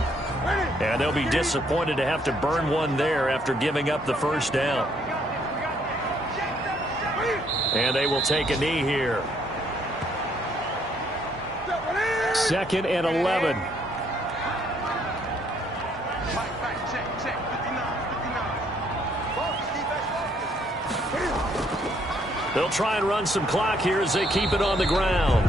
And they'll be disappointed to have to burn one there after giving up the 1st down. And they will take a knee here. 2nd and 11. They'll try and run some clock here as they keep it on the ground.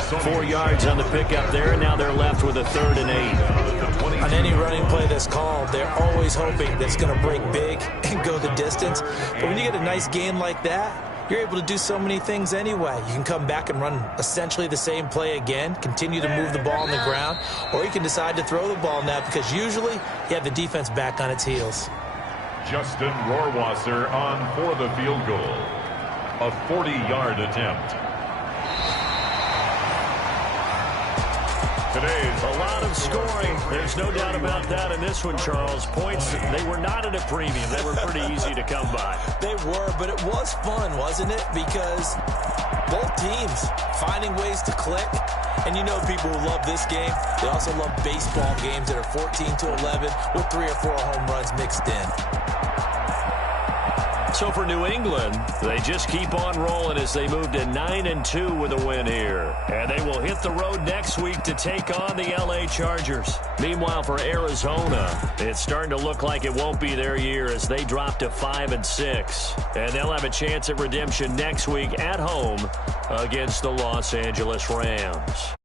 4 yards on the pickup there, and now they're left with a 3rd and 8. On any running play that's called, they're always hoping that it's going to break big and go the distance. But when you get a nice gain like that, you're able to do so many things anyway. You can come back and run essentially the same play again, continue to move the ball on the ground, or you can decide to throw the ball now because usually you have the defense back on its heels. Justin Rohrwasser on for the field goal. A 40-yard attempt. Today's a lot of scoring. There's no doubt about that in this one, Charles. Points, they were not at a premium. They were pretty easy to come by. They were, but it was fun, wasn't it? Because both teams finding ways to click. And you know people who love this game, they also love baseball games that are 14-11 with 3 or 4 home runs mixed in. So for New England, they just keep on rolling as they move to 9-2 with a win here. And they will hit the road next week to take on the LA Chargers. Meanwhile, for Arizona, it's starting to look like it won't be their year as they drop to 5-6. And they'll have a chance at redemption next week at home against the Los Angeles Rams.